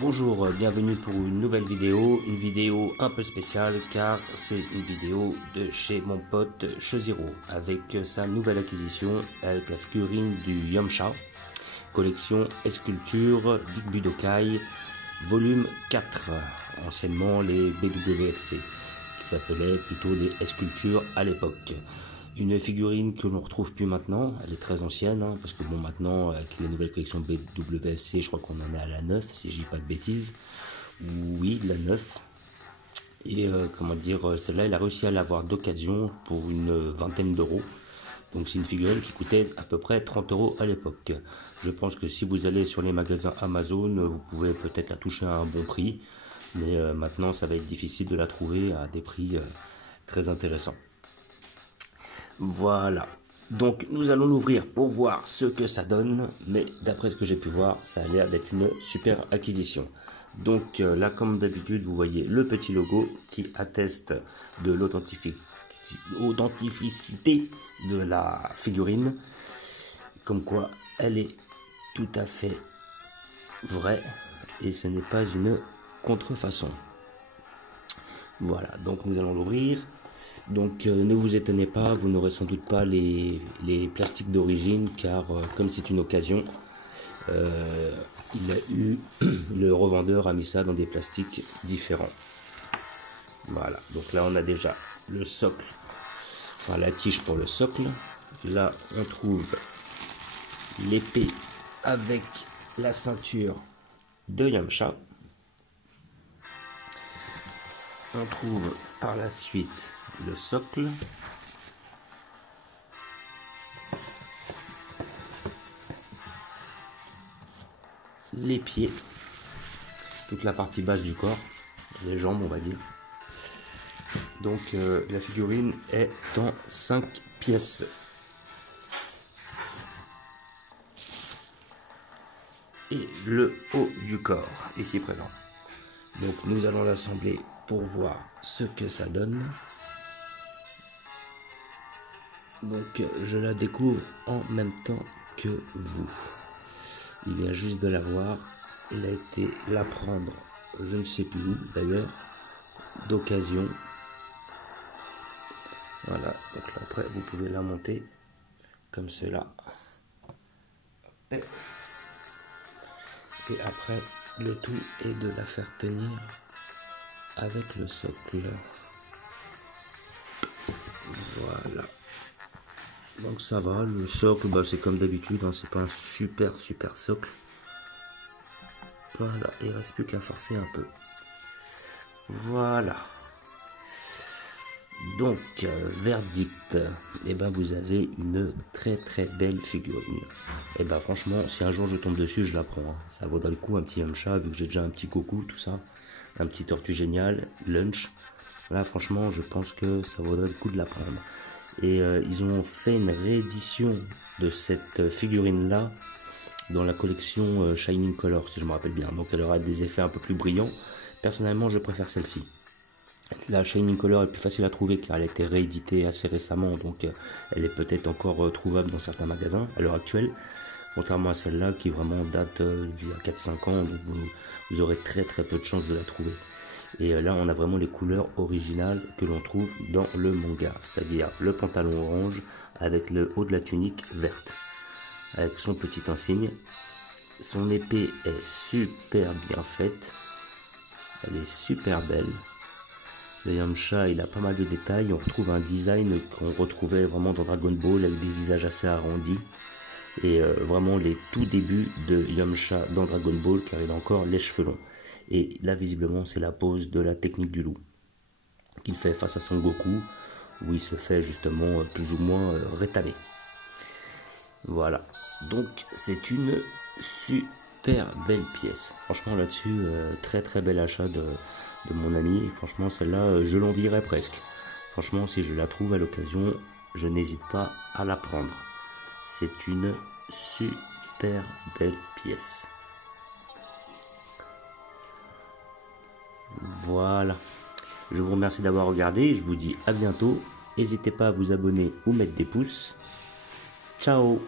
Bonjour, bienvenue pour une nouvelle vidéo, une vidéo un peu spéciale car c'est une vidéo de chez mon pote Cheziro avec sa nouvelle acquisition avec la figurine du Yamcha, collection Esculture Big Budokai, volume 4, anciennement les BWFC, qui s'appelaient plutôt les Escultures à l'époque. Une figurine que l'on retrouve plus maintenant, elle est très ancienne, hein, parce que bon maintenant avec les nouvelles collections BWFC, je crois qu'on en est à la 9, si je dis pas de bêtises. Oui, la 9. Et comment dire, celle-là, elle a réussi à l'avoir d'occasion pour une vingtaine d'euros. Donc c'est une figurine qui coûtait à peu près 30 euros à l'époque. Je pense que si vous allez sur les magasins Amazon, vous pouvez peut-être la toucher à un bon prix. Mais maintenant, ça va être difficile de la trouver à des prix très intéressants. Voilà, donc nous allons l'ouvrir pour voir ce que ça donne, mais d'après ce que j'ai pu voir, ça a l'air d'être une super acquisition. Donc là, comme d'habitude, vous voyez le petit logo qui atteste de l'authenticité de la figurine, comme quoi elle est tout à fait vraie et ce n'est pas une contrefaçon. Voilà, donc nous allons l'ouvrir. Donc ne vous étonnez pas, vous n'aurez sans doute pas les plastiques d'origine car comme c'est une occasion, le revendeur a mis ça dans des plastiques différents. Voilà, donc là on a déjà le socle, enfin la tige pour le socle. Là on trouve l'épée avec la ceinture de Yamcha. On trouve par la suite le socle, les pieds, toute la partie basse du corps, les jambes on va dire. Donc la figurine est en 5 pièces. Et le haut du corps ici présent. Donc nous allons l'assembler pour voir ce que ça donne. Donc je la découvre en même temps que vous. Il vient juste de la voir. Il a été la prendre, je ne sais plus où d'ailleurs, d'occasion. Voilà, donc là après vous pouvez la monter comme cela. Et après le tout est de la faire tenir avec le socle. Voilà. Donc ça va, le socle, bah, c'est comme d'habitude, hein, c'est pas un super socle. Voilà, il reste plus qu'à forcer un peu. Voilà. Donc, verdict, et ben vous avez une très belle figurine. Et ben franchement, si un jour je tombe dessus, je la prends. Hein. Ça vaudra le coup, un petit Yamcha, vu que j'ai déjà un petit Goku, tout ça. Un petit Tortue Génial, Lunch. Là, franchement, je pense que ça vaudrait le coup de la prendre. Et ils ont fait une réédition de cette figurine-là dans la collection Shining Color, si je me rappelle bien. Donc elle aura des effets un peu plus brillants. Personnellement, je préfère celle-ci. La Shining Color est plus facile à trouver car elle a été rééditée assez récemment, donc elle est peut-être encore trouvable dans certains magasins à l'heure actuelle, contrairement à celle-là qui vraiment date d'il y a 4-5 ans, donc vous aurez très peu de chances de la trouver. Et là on a vraiment les couleurs originales que l'on trouve dans le manga, c'est-à-dire le pantalon orange avec le haut de la tunique verte, avec son petit insigne. Son épée est super bien faite, elle est super belle. Le Yamcha, il a pas mal de détails. On retrouve un design qu'on retrouvait vraiment dans Dragon Ball avec des visages assez arrondis. Et vraiment les tout débuts de Yamcha dans Dragon Ball car il a encore les cheveux longs. Et là, visiblement, c'est la pose de la technique du loup qu'il fait face à Son Goku où il se fait justement plus ou moins rétamer. Voilà. Donc, c'est une super belle pièce. Franchement, là-dessus, très bel achat de mon ami. Franchement, celle-là, je l'envierais presque. Franchement, si je la trouve à l'occasion, je n'hésite pas à la prendre. C'est une super belle pièce. Voilà. Je vous remercie d'avoir regardé. Je vous dis à bientôt. N'hésitez pas à vous abonner ou mettre des pouces. Ciao!